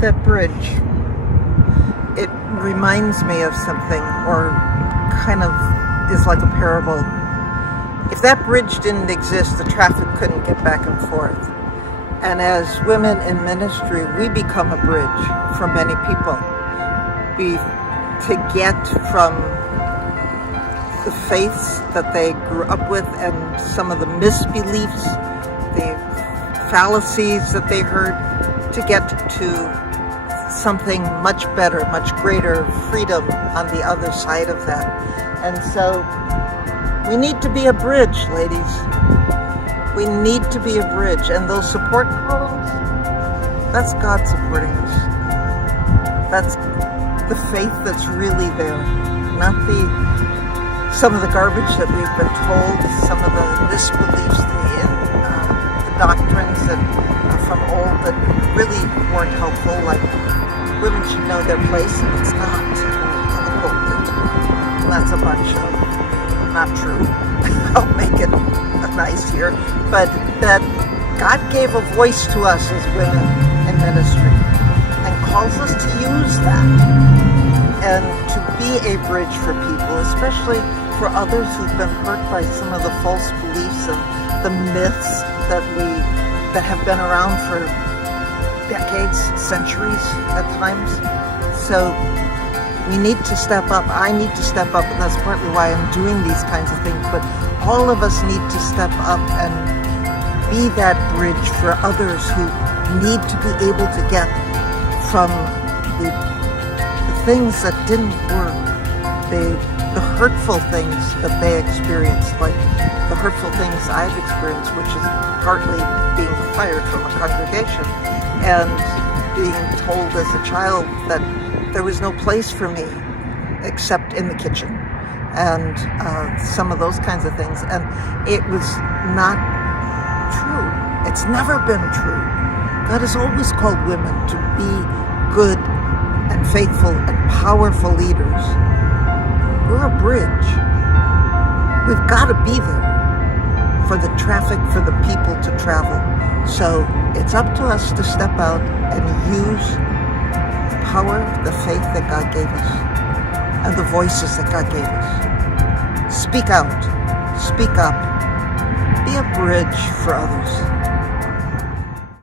That bridge, it reminds me of something, or kind of is like a parable. If that bridge didn't exist, the traffic couldn't get back and forth. And as women in ministry, we become a bridge for many people. To get from the faiths that they grew up with and some of the misbeliefs, the fallacies that they heard, to get to something much better, much greater freedom on the other side of that. And so we need to be a bridge, ladies. We need to be a bridge. And those support columns, that's God supporting us. That's the faith that's really there, not some of the garbage that we've been told, some of the misbeliefs, the doctrines that from old that really weren't helpful, like women should know their place, and it's not in the pulpit. And that's a bunch of not true. I'll make it nice here. But that God gave a voice to us as women in ministry and calls us to use that and to be a bridge for people, especially for others who've been hurt by some of the false beliefs and the myths that have been around for decades, centuries at times. So we need to step up. I need to step up, and that's partly why I'm doing these kinds of things. But all of us need to step up and be that bridge for others who need to be able to get from the things that didn't work, the hurtful things that they experienced, like the hurtful things I've experienced, which is partly being fired from a congregation and being told as a child that there was no place for me except in the kitchen, and some of those kinds of things. And it was not true. It's never been true. God has always called women to be good and faithful and powerful leaders. We're a bridge. We've got to be there for the traffic, for the people to travel. So it's up to us to step out and use the power, the faith that God gave us, and the voices that God gave us. Speak out, speak up, be a bridge for others.